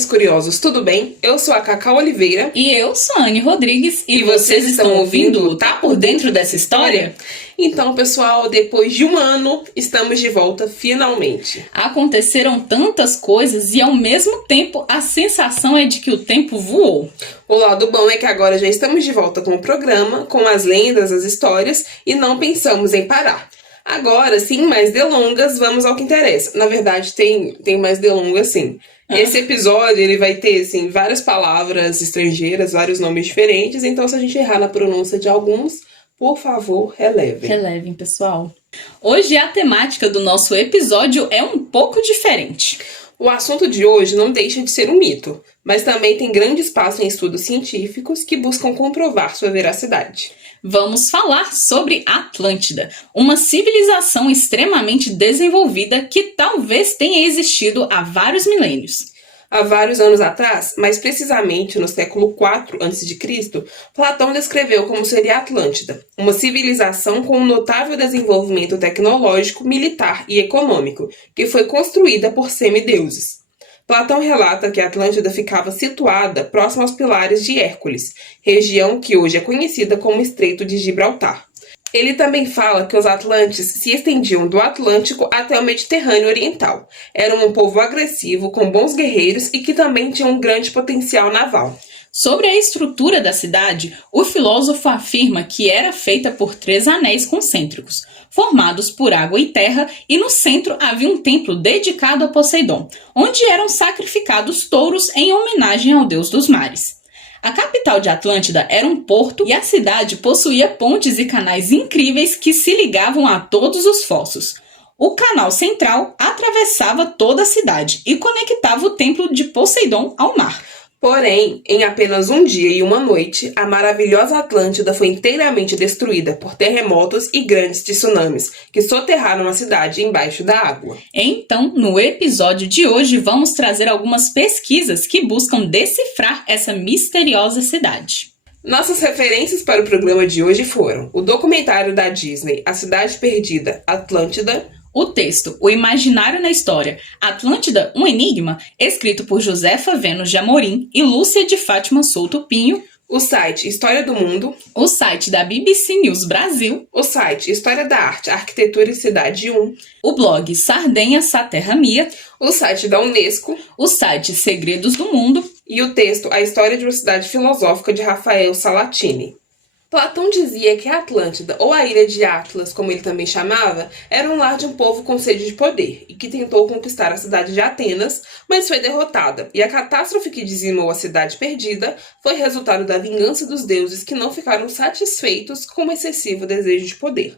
Jovens Curiosos, tudo bem? Eu sou a Cacau Oliveira. E eu sou a Anne Rodrigues. E vocês estão ouvindo Tá Por Dentro dessa História? Então, pessoal, depois de um ano, estamos de volta finalmente. Aconteceram tantas coisas e ao mesmo tempo a sensação é de que o tempo voou. O lado bom é que agora já estamos de volta com o programa, com as lendas, as histórias e não pensamos em parar. Agora, sem mais delongas, vamos ao que interessa. Na verdade, tem mais delongas, sim. Esse episódio, ele vai ter, assim, várias palavras estrangeiras, vários nomes diferentes. Então, se a gente errar na pronúncia de alguns, por favor, relevem. Relevem, pessoal. Hoje a temática do nosso episódio é um pouco diferente. O assunto de hoje não deixa de ser um mito, mas também tem grande espaço em estudos científicos que buscam comprovar sua veracidade. Vamos falar sobre Atlântida, uma civilização extremamente desenvolvida que talvez tenha existido há vários milênios. Há vários anos atrás, mais precisamente no século IV a.C., Platão descreveu como seria a Atlântida, uma civilização com um notável desenvolvimento tecnológico, militar e econômico, que foi construída por semideuses. Platão relata que a Atlântida ficava situada próximo aos Pilares de Hércules, região que hoje é conhecida como Estreito de Gibraltar. Ele também fala que os atlantes se estendiam do Atlântico até o Mediterrâneo Oriental. Eram um povo agressivo, com bons guerreiros e que também tinha um grande potencial naval. Sobre a estrutura da cidade, o filósofo afirma que era feita por 3 anéis concêntricos, formados por água e terra, e no centro havia um templo dedicado a Poseidon, onde eram sacrificados touros em homenagem ao deus dos mares. A capital de Atlântida era um porto e a cidade possuía pontes e canais incríveis que se ligavam a todos os fossos. O canal central atravessava toda a cidade e conectava o templo de Poseidon ao mar. Porém, em apenas um dia e uma noite, a maravilhosa Atlântida foi inteiramente destruída por terremotos e grandes tsunamis, que soterraram a cidade embaixo da água. Então, no episódio de hoje, vamos trazer algumas pesquisas que buscam decifrar essa misteriosa cidade. Nossas referências para o programa de hoje foram o documentário da Disney, A Cidade Perdida, Atlântida, o texto O Imaginário na História, Atlântida, um Enigma, escrito por Josefa Vênus de Amorim e Lúcia de Fátima Souto Pinho, o site História do Mundo, o site da BBC News Brasil, o site História da Arte, Arquitetura e Cidade 1, o blog Sardenha Saterra Mia, o site da Unesco, o site Segredos do Mundo e o texto A História de uma Cidade Filosófica de Rafael Salatini. Platão dizia que a Atlântida, ou a Ilha de Atlas, como ele também chamava, era um lar de um povo com sede de poder e que tentou conquistar a cidade de Atenas, mas foi derrotada, e a catástrofe que dizimou a cidade perdida foi resultado da vingança dos deuses que não ficaram satisfeitos com o excessivo desejo de poder.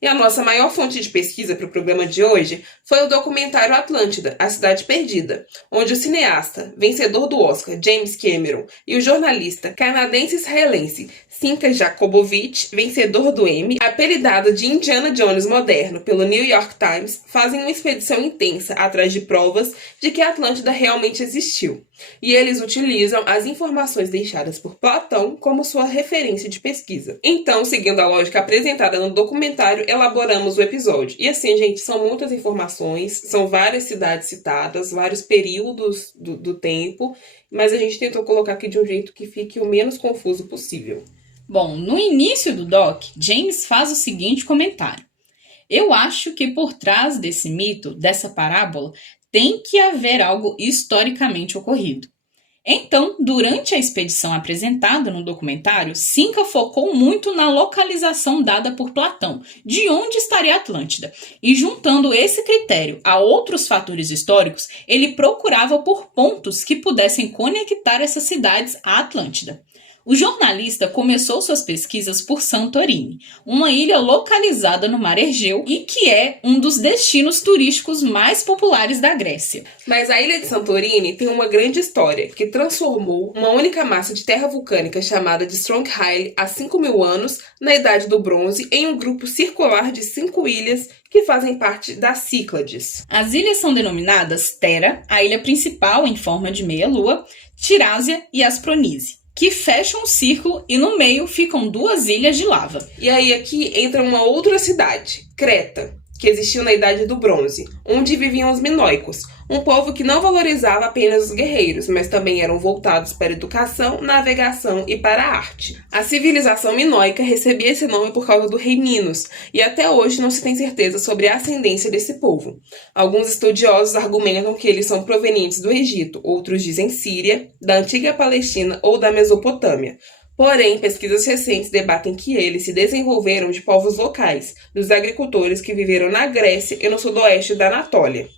E a nossa maior fonte de pesquisa para o programa de hoje foi o documentário Atlântida, A Cidade Perdida, onde o cineasta, vencedor do Oscar, James Cameron, e o jornalista canadense-israelense Simca Jacobovic, vencedor do Emmy, apelidado de Indiana Jones moderno pelo New York Times, fazem uma expedição intensa atrás de provas de que a Atlântida realmente existiu. E eles utilizam as informações deixadas por Platão como sua referência de pesquisa. Então, seguindo a lógica apresentada no documentário, elaboramos o episódio. E assim, gente, são muitas informações, são várias cidades citadas, vários períodos do tempo, mas a gente tentou colocar aqui de um jeito que fique o menos confuso possível. Bom, no início do doc, James faz o seguinte comentário. Eu acho que por trás desse mito, dessa parábola, tem que haver algo historicamente ocorrido. Então, durante a expedição apresentada no documentário, Simca focou muito na localização dada por Platão, de onde estaria a Atlântida. E juntando esse critério a outros fatores históricos, ele procurava por pontos que pudessem conectar essas cidades à Atlântida. O jornalista começou suas pesquisas por Santorini, uma ilha localizada no Mar Egeu e que é um dos destinos turísticos mais populares da Grécia. Mas a ilha de Santorini tem uma grande história que transformou uma única massa de terra vulcânica chamada de Strongheim há 5.000 anos, na Idade do Bronze, em um grupo circular de 5 ilhas que fazem parte das Cíclades. As ilhas são denominadas Terra, a ilha principal em forma de meia-lua, Tirásia e Aspronísio, que fecham um círculo e no meio ficam 2 ilhas de lava. E aí aqui entra uma outra cidade, Creta, que existiu na Idade do Bronze, onde viviam os minoicos, um povo que não valorizava apenas os guerreiros, mas também eram voltados para a educação, navegação e para a arte. A civilização minoica recebia esse nome por causa do rei Minos, e até hoje não se tem certeza sobre a ascendência desse povo. Alguns estudiosos argumentam que eles são provenientes do Egito, outros dizem Síria, da antiga Palestina ou da Mesopotâmia. Porém, pesquisas recentes debatem que eles se desenvolveram de povos locais, dos agricultores que viveram na Grécia e no sudoeste da Anatólia.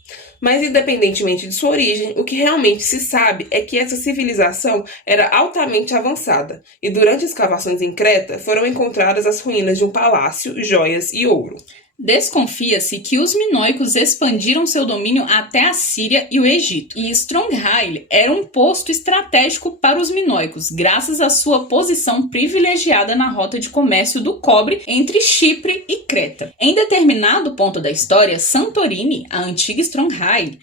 Mas, independentemente de sua origem, o que realmente se sabe é que essa civilização era altamente avançada, e durante escavações em Creta foram encontradas as ruínas de um palácio, joias e ouro. Desconfia-se que os minoicos expandiram seu domínio até a Síria e o Egito, e Strongheil era um posto estratégico para os minoicos, graças à sua posição privilegiada na rota de comércio do cobre entre Chipre e Creta. Em determinado ponto da história, Santorini, a antiga Strongheil,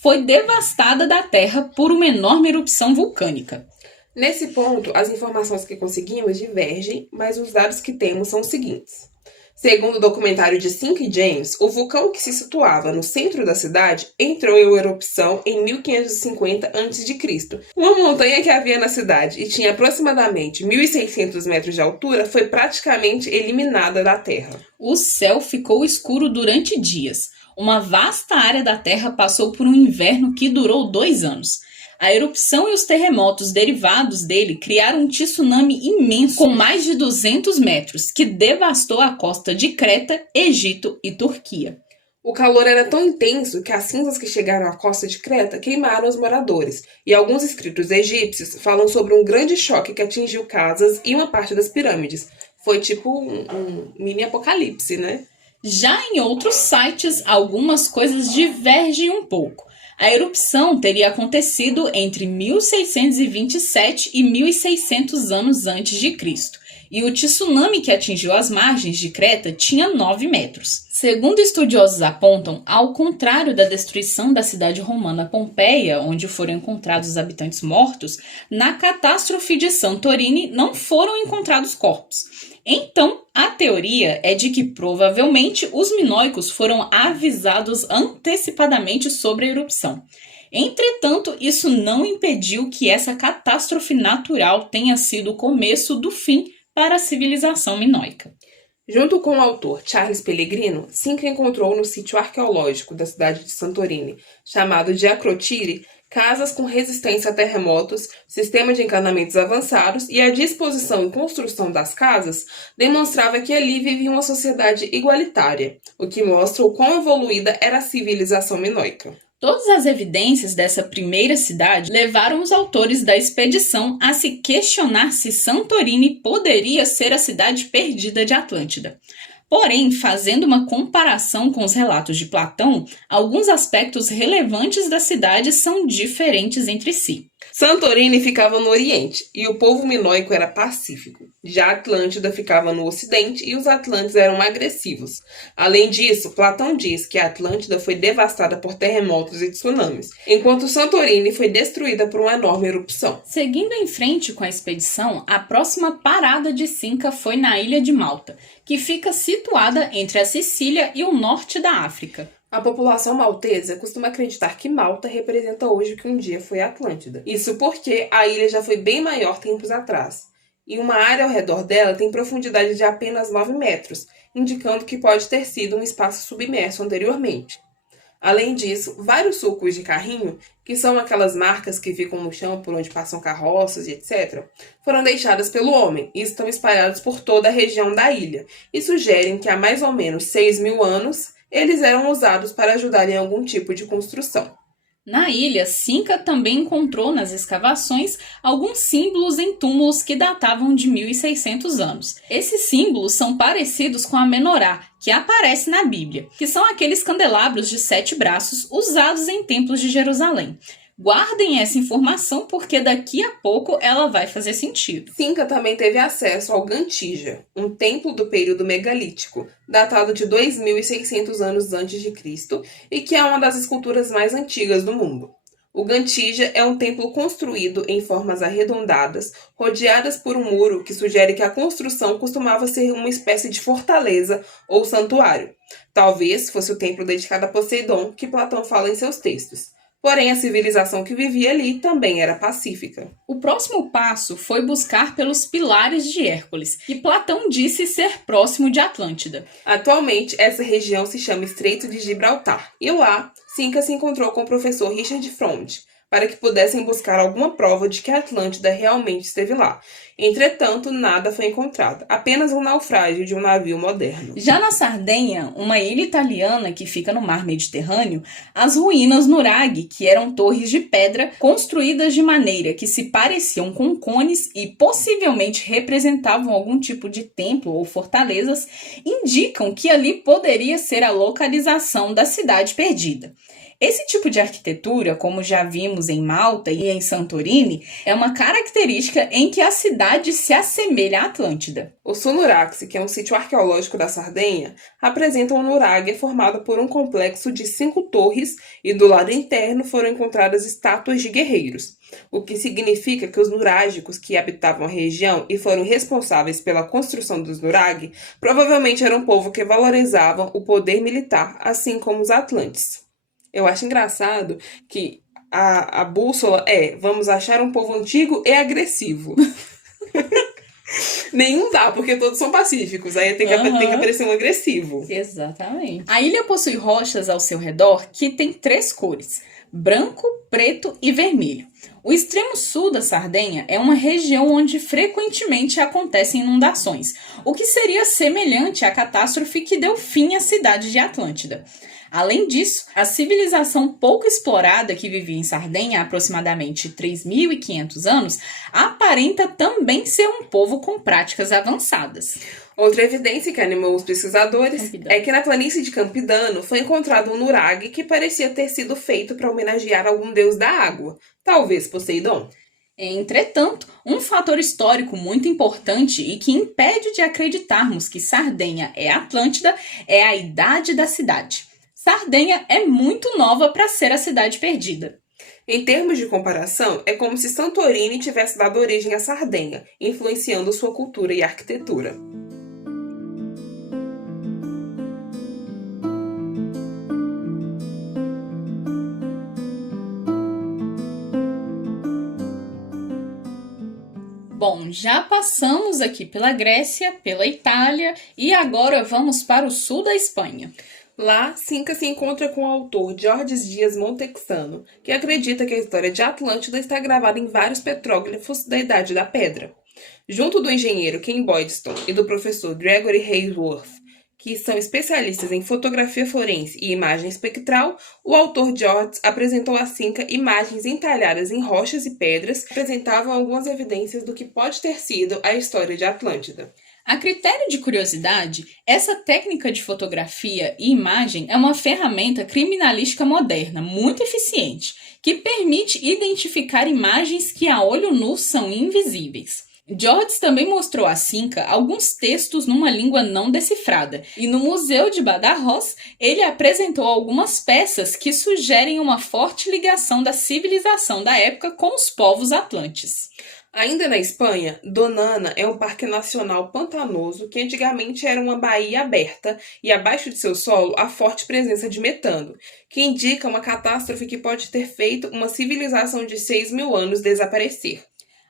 foi devastada da terra por uma enorme erupção vulcânica. Nesse ponto, as informações que conseguimos divergem, mas os dados que temos são os seguintes. Segundo o documentário de Sink e James, o vulcão que se situava no centro da cidade entrou em erupção em 1550 a.C. Uma montanha que havia na cidade e tinha aproximadamente 1.600 metros de altura foi praticamente eliminada da Terra. O céu ficou escuro durante dias. Uma vasta área da Terra passou por um inverno que durou 2 anos. A erupção e os terremotos derivados dele criaram um tsunami imenso com mais de 200 metros, que devastou a costa de Creta, Egito e Turquia. O calor era tão intenso que as cinzas que chegaram à costa de Creta queimaram os moradores, e alguns escritos egípcios falam sobre um grande choque que atingiu casas e uma parte das pirâmides. Foi tipo um mini apocalipse, né? Já em outros sites, algumas coisas divergem um pouco. A erupção teria acontecido entre 1627 e 1600 anos antes de Cristo, e o tsunami que atingiu as margens de Creta tinha 9 metros. Segundo estudiosos apontam, ao contrário da destruição da cidade romana Pompeia, onde foram encontrados os habitantes mortos, na catástrofe de Santorini não foram encontrados corpos. Então, a teoria é de que provavelmente os minoicos foram avisados antecipadamente sobre a erupção. Entretanto, isso não impediu que essa catástrofe natural tenha sido o começo do fim para a civilização minoica. Junto com o autor Charles Pellegrino, Cinca encontrou no sítio arqueológico da cidade de Santorini, chamado de Akrotiri, casas com resistência a terremotos, sistema de encanamentos avançados e a disposição e construção das casas demonstrava que ali vivia uma sociedade igualitária, o que mostra o quão evoluída era a civilização minoica. Todas as evidências dessa primeira cidade levaram os autores da expedição a se questionar se Santorini poderia ser a cidade perdida de Atlântida. Porém, fazendo uma comparação com os relatos de Platão, alguns aspectos relevantes da cidade são diferentes entre si. Santorini ficava no Oriente, e o povo minoico era pacífico. Já Atlântida ficava no Ocidente, e os atlantes eram agressivos. Além disso, Platão diz que a Atlântida foi devastada por terremotos e tsunamis, enquanto Santorini foi destruída por uma enorme erupção. Seguindo em frente com a expedição, a próxima parada de Cinca foi na ilha de Malta, que fica situada entre a Sicília e o norte da África. A população maltesa costuma acreditar que Malta representa hoje o que um dia foi a Atlântida. Isso porque a ilha já foi bem maior tempos atrás, e uma área ao redor dela tem profundidade de apenas 9 metros, indicando que pode ter sido um espaço submerso anteriormente. Além disso, vários sulcos de carrinho, que são aquelas marcas que ficam no chão por onde passam carroças e etc., foram deixadas pelo homem e estão espalhados por toda a região da ilha, e sugerem que há mais ou menos 6.000 anos eles eram usados para ajudar em algum tipo de construção. Na ilha, Cinca também encontrou nas escavações alguns símbolos em túmulos que datavam de 1.600 anos. Esses símbolos são parecidos com a menorá, que aparece na Bíblia, que são aqueles candelabros de 7 braços usados em templos de Jerusalém. Guardem essa informação porque daqui a pouco ela vai fazer sentido. Cinca também teve acesso ao Gantija, um templo do período megalítico, datado de 2.600 anos antes de Cristo e que é uma das esculturas mais antigas do mundo. O Gantija é um templo construído em formas arredondadas, rodeadas por um muro que sugere que a construção costumava ser uma espécie de fortaleza ou santuário. Talvez fosse o templo dedicado a Poseidon que Platão fala em seus textos. Porém, a civilização que vivia ali também era pacífica. O próximo passo foi buscar pelos pilares de Hércules, que Platão disse ser próximo de Atlântida. Atualmente, essa região se chama Estreito de Gibraltar, e lá, Cinca se encontrou com o professor Richard Fromde, para que pudessem buscar alguma prova de que a Atlântida realmente esteve lá. Entretanto, nada foi encontrado, apenas um naufrágio de um navio moderno. Já na Sardenha, uma ilha italiana que fica no mar Mediterrâneo, as ruínas Nuraghe, que eram torres de pedra construídas de maneira que se pareciam com cones e possivelmente representavam algum tipo de templo ou fortalezas, indicam que ali poderia ser a localização da cidade perdida. Esse tipo de arquitetura, como já vimos em Malta e em Santorini, é uma característica em que a cidade se assemelha à Atlântida. O Sul-Nuraxe, que é um sítio arqueológico da Sardenha, apresenta uma nuraghe formada por um complexo de 5 torres e do lado interno foram encontradas estátuas de guerreiros, o que significa que os nurágicos que habitavam a região e foram responsáveis pela construção dos nuraghe provavelmente eram um povo que valorizavam o poder militar, assim como os atlantes. Eu acho engraçado que a bússola vamos achar um povo antigo e agressivo. Nenhum dá, porque todos são pacíficos. Aí tem que aparecer um agressivo. Exatamente. A ilha possui rochas ao seu redor que tem 3 cores: branco, preto e vermelho. O extremo sul da Sardenha é uma região onde frequentemente acontecem inundações, o que seria semelhante à catástrofe que deu fim à cidade de Atlântida. Além disso, a civilização pouco explorada que vivia em Sardenha há aproximadamente 3.500 anos aparenta também ser um povo com práticas avançadas. Outra evidência que animou os pesquisadores é que na planície de Campidano foi encontrado um nuraghe que parecia ter sido feito para homenagear algum deus da água, talvez Poseidon. Entretanto, um fator histórico muito importante e que impede de acreditarmos que Sardenha é Atlântida é a idade da cidade. Sardenha é muito nova para ser a cidade perdida. Em termos de comparação, é como se Santorini tivesse dado origem à Sardenha, influenciando sua cultura e arquitetura. Bom, já passamos aqui pela Grécia, pela Itália e agora vamos para o sul da Espanha. Lá, Cinca se encontra com o autor Georges Dias Montexano, que acredita que a história de Atlântida está gravada em vários petróglifos da Idade da Pedra. Junto do engenheiro Ken Boydston e do professor Gregory Haysworth, que são especialistas em fotografia forense e imagem espectral, o autor Georges apresentou a Cinca imagens entalhadas em rochas e pedras que apresentavam algumas evidências do que pode ter sido a história de Atlântida. A critério de curiosidade, essa técnica de fotografia e imagem é uma ferramenta criminalística moderna, muito eficiente, que permite identificar imagens que a olho nu são invisíveis. Georges também mostrou a Cinca alguns textos numa língua não decifrada, e no Museu de Badajoz ele apresentou algumas peças que sugerem uma forte ligação da civilização da época com os povos atlantes. Ainda na Espanha, Donana é um parque nacional pantanoso que antigamente era uma baía aberta e abaixo de seu solo há forte presença de metano, que indica uma catástrofe que pode ter feito uma civilização de 6.000 anos desaparecer.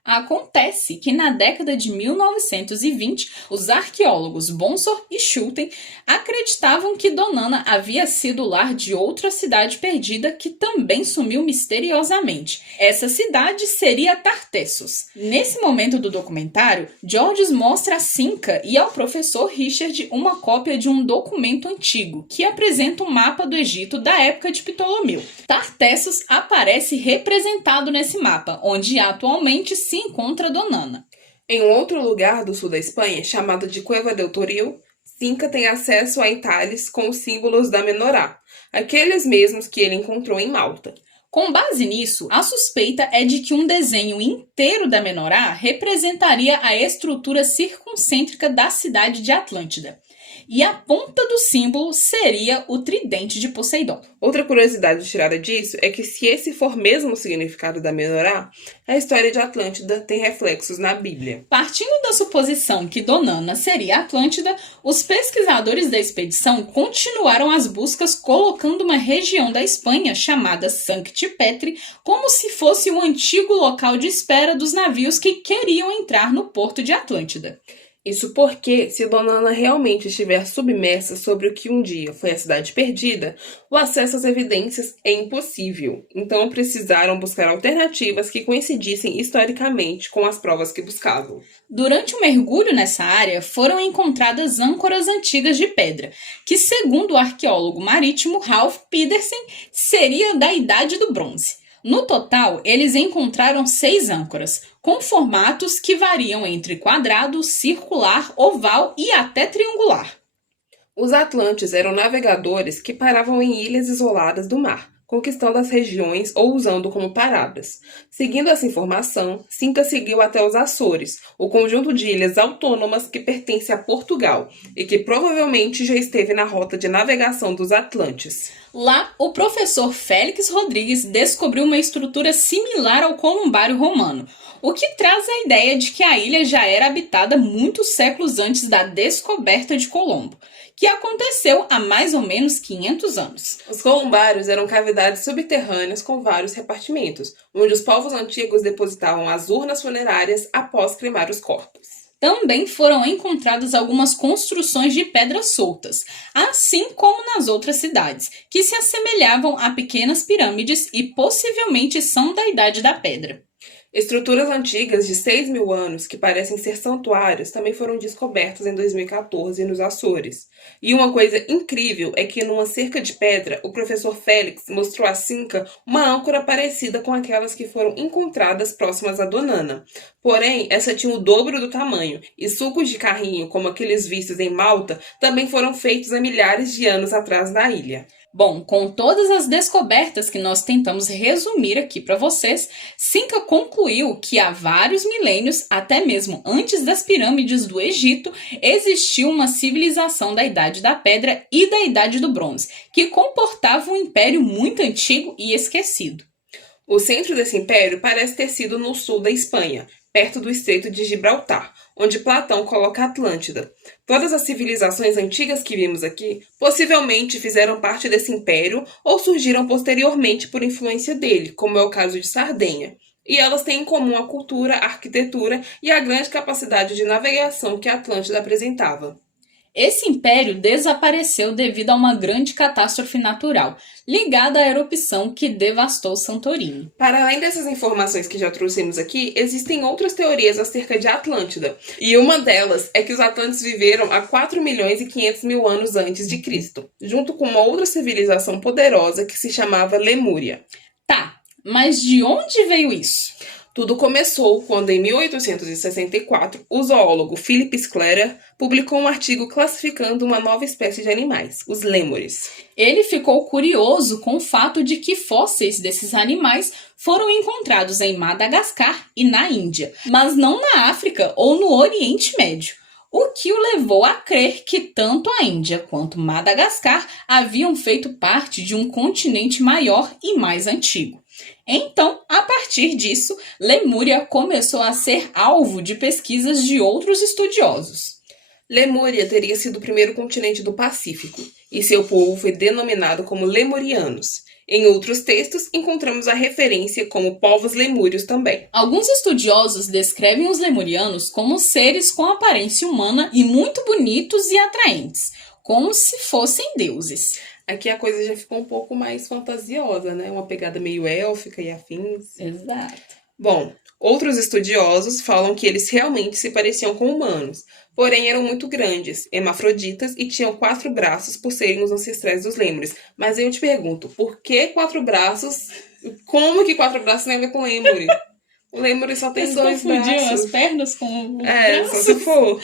Acontece que na década de 1920, os arqueólogos Bonsor e Schulten acreditavam que Donana havia sido o lar de outra cidade perdida que também sumiu misteriosamente. Essa cidade seria Tartessos. Nesse momento do documentário, Georges mostra a Cinca e ao professor Richard uma cópia de um documento antigo que apresenta um mapa do Egito da época de Ptolomeu. Tartessos aparece representado nesse mapa, onde atualmente se encontra Donana. Em um outro lugar do sul da Espanha, chamado de Cueva del Toril, Cinca tem acesso a entalhes com os símbolos da menorá, aqueles mesmos que ele encontrou em Malta. Com base nisso, a suspeita é de que um desenho inteiro da menorá representaria a estrutura circuncêntrica da cidade de Atlântida. E a ponta do símbolo seria o tridente de Poseidon. Outra curiosidade tirada disso é que se esse for mesmo o significado da menorá, a história de Atlântida tem reflexos na Bíblia. Partindo da suposição que Donana seria Atlântida, os pesquisadores da expedição continuaram as buscas colocando uma região da Espanha chamada Sancti Petri como se fosse o antigo local de espera dos navios que queriam entrar no porto de Atlântida. Isso porque, se Donana realmente estiver submersa sobre o que um dia foi a cidade perdida, o acesso às evidências é impossível. Então precisaram buscar alternativas que coincidissem historicamente com as provas que buscavam. Durante o mergulho nessa área, foram encontradas âncoras antigas de pedra, que, segundo o arqueólogo marítimo Ralph Pedersen, seria da Idade do Bronze. No total, eles encontraram 6 âncoras, com formatos que variam entre quadrado, circular, oval e até triangular. Os atlantes eram navegadores que paravam em ilhas isoladas do mar, conquistando as regiões ou usando como paradas. Seguindo essa informação, Cinca seguiu até os Açores, o conjunto de ilhas autônomas que pertence a Portugal e que provavelmente já esteve na rota de navegação dos Atlantes. Lá, o professor Félix Rodrigues descobriu uma estrutura similar ao columbário romano, o que traz a ideia de que a ilha já era habitada muitos séculos antes da descoberta de Colombo, que aconteceu há mais ou menos 500 anos. Os columbários eram cavidades subterrâneas com vários repartimentos, onde os povos antigos depositavam as urnas funerárias após cremar os corpos. Também foram encontradas algumas construções de pedras soltas, assim como nas outras cidades, que se assemelhavam a pequenas pirâmides e possivelmente são da Idade da Pedra. Estruturas antigas de 6.000 anos, que parecem ser santuários, também foram descobertas em 2014 nos Açores. E uma coisa incrível é que numa cerca de pedra, o professor Félix mostrou a Cinca uma âncora parecida com aquelas que foram encontradas próximas a Donana. Porém, essa tinha o dobro do tamanho, e sulcos de carrinho, como aqueles vistos em Malta, também foram feitos há milhares de anos atrás na ilha. Bom, com todas as descobertas que nós tentamos resumir aqui para vocês, Cinca concluiu que há vários milênios, até mesmo antes das pirâmides do Egito, existiu uma civilização da Idade da Pedra e da Idade do Bronze, que comportava um império muito antigo e esquecido. O centro desse império parece ter sido no sul da Espanha, perto do Estreito de Gibraltar, onde Platão coloca Atlântida. Todas as civilizações antigas que vimos aqui possivelmente fizeram parte desse império ou surgiram posteriormente por influência dele, como é o caso de Sardenha. E elas têm em comum a cultura, a arquitetura e a grande capacidade de navegação que a Atlântida apresentava. Esse império desapareceu devido a uma grande catástrofe natural, ligada à erupção que devastou Santorini. Para além dessas informações que já trouxemos aqui, existem outras teorias acerca de Atlântida. E uma delas é que os atlantes viveram há 4.500.000 anos antes de Cristo, junto com uma outra civilização poderosa que se chamava Lemúria. Tá, mas de onde veio isso? Tudo começou quando, em 1864, o zoólogo Philip Sclater publicou um artigo classificando uma nova espécie de animais, os lêmures. Ele ficou curioso com o fato de que fósseis desses animais foram encontrados em Madagascar e na Índia, mas não na África ou no Oriente Médio. O que o levou a crer que tanto a Índia quanto Madagascar haviam feito parte de um continente maior e mais antigo. Então, a partir disso, Lemúria começou a ser alvo de pesquisas de outros estudiosos. Lemúria teria sido o primeiro continente do Pacífico, e seu povo foi denominado como Lemurianos. Em outros textos, encontramos a referência como povos lemúrios também. Alguns estudiosos descrevem os lemurianos como seres com aparência humana e muito bonitos e atraentes, como se fossem deuses. Aqui a coisa já ficou um pouco mais fantasiosa, né? Uma pegada meio élfica e afins. Exato. Bom, outros estudiosos falam que eles realmente se pareciam com humanos, porém eram muito grandes, hermafroditas e tinham 4 braços por serem os ancestrais dos lêmures. Mas aí eu te pergunto, por que 4 braços? Como que 4 braços tem a ver com lêmure? O lêmure só tem 2 braços. As pernas com os braços. Só se for.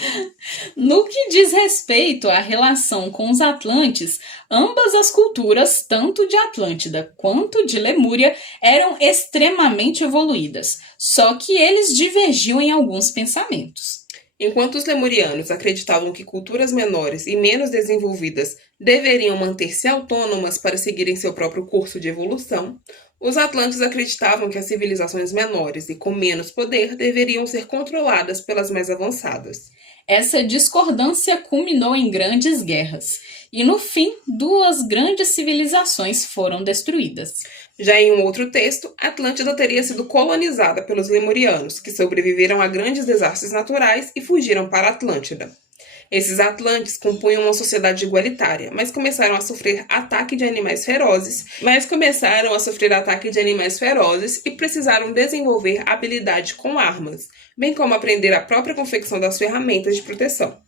No que diz respeito à relação com os Atlantes, ambas as culturas, tanto de Atlântida quanto de Lemúria, eram extremamente evoluídas, só que eles divergiam em alguns pensamentos. Enquanto os lemurianos acreditavam que culturas menores e menos desenvolvidas deveriam manter-se autônomas para seguirem seu próprio curso de evolução, os atlantes acreditavam que as civilizações menores e com menos poder deveriam ser controladas pelas mais avançadas. Essa discordância culminou em grandes guerras, e no fim, 2 grandes civilizações foram destruídas. Já em um outro texto, Atlântida teria sido colonizada pelos lemurianos, que sobreviveram a grandes desastres naturais e fugiram para Atlântida. Esses atlantes compunham uma sociedade igualitária, mas começaram a sofrer ataque de animais ferozes e precisaram desenvolver habilidade com armas, bem como aprender a própria confecção das ferramentas de proteção.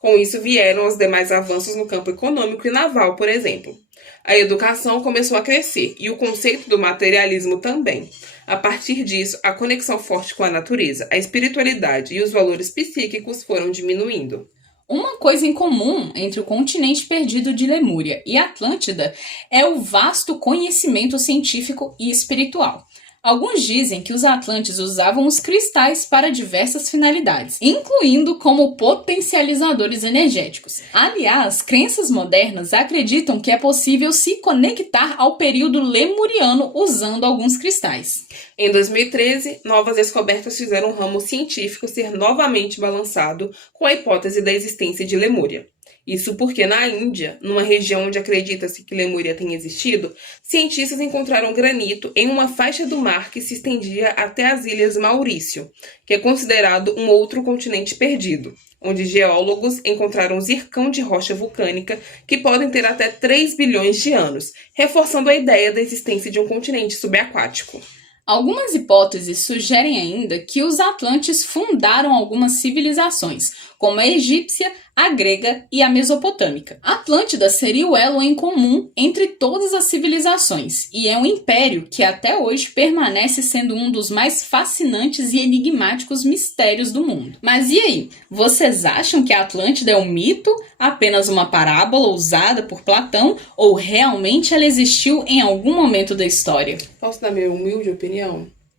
Com isso vieram os demais avanços no campo econômico e naval, por exemplo. A educação começou a crescer e o conceito do materialismo também. A partir disso, a conexão forte com a natureza, a espiritualidade e os valores psíquicos foram diminuindo. Uma coisa em comum entre o continente perdido de Lemúria e Atlântida é o vasto conhecimento científico e espiritual. Alguns dizem que os atlantes usavam os cristais para diversas finalidades, incluindo como potencializadores energéticos. Aliás, crenças modernas acreditam que é possível se conectar ao período lemuriano usando alguns cristais. Em 2013, novas descobertas fizeram o ramo científico ser novamente balançado com a hipótese da existência de Lemúria. Isso porque na Índia, numa região onde acredita-se que Lemúria tenha existido, cientistas encontraram granito em uma faixa do mar que se estendia até as ilhas Maurício, que é considerado um outro continente perdido, onde geólogos encontraram zircão de rocha vulcânica que podem ter até 3 bilhões de anos, reforçando a ideia da existência de um continente subaquático. Algumas hipóteses sugerem ainda que os atlantes fundaram algumas civilizações, como a egípcia, a grega e a mesopotâmica. Atlântida seria o elo em comum entre todas as civilizações, e é um império que até hoje permanece sendo um dos mais fascinantes e enigmáticos mistérios do mundo. Mas e aí? Vocês acham que a Atlântida é um mito, apenas uma parábola usada por Platão, ou realmente ela existiu em algum momento da história? Posso dar minha humilde opinião?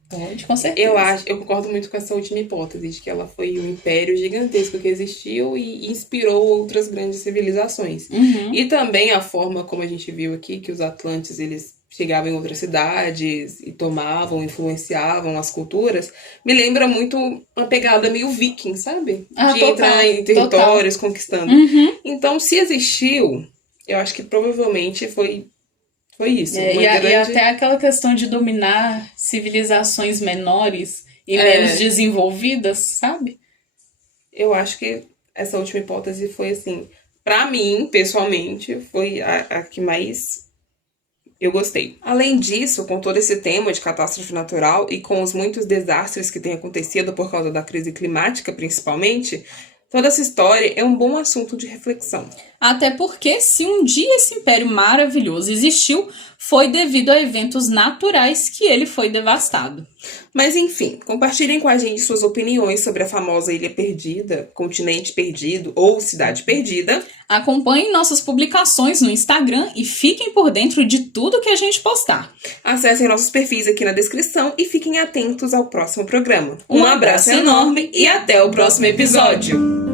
Pode, com certeza. Eu concordo muito com essa última hipótese, de que ela foi um império gigantesco que existiu e inspirou outras grandes civilizações. E também a forma como a gente viu aqui, que os atlantes, eles chegavam em outras cidades e tomavam, influenciavam as culturas, me lembra muito uma pegada meio viking, sabe? De entrar em territórios, conquistando. Então, se existiu, eu acho que provavelmente foi isso. E até aquela questão de dominar civilizações menores e menos desenvolvidas, sabe? Eu acho que essa última hipótese foi, assim, pra mim, pessoalmente, foi a que mais eu gostei. Além disso, com todo esse tema de catástrofe natural e com os muitos desastres que têm acontecido por causa da crise climática, principalmente, toda essa história é um bom assunto de reflexão. Até porque, se um dia esse império maravilhoso existiu, foi devido a eventos naturais que ele foi devastado. Mas enfim, compartilhem com a gente suas opiniões sobre a famosa Ilha Perdida, Continente Perdido ou Cidade Perdida. Acompanhem nossas publicações no Instagram e fiquem por dentro de tudo que a gente postar. Acessem nossos perfis aqui na descrição e fiquem atentos ao próximo programa. Um abraço enorme e até o próximo episódio!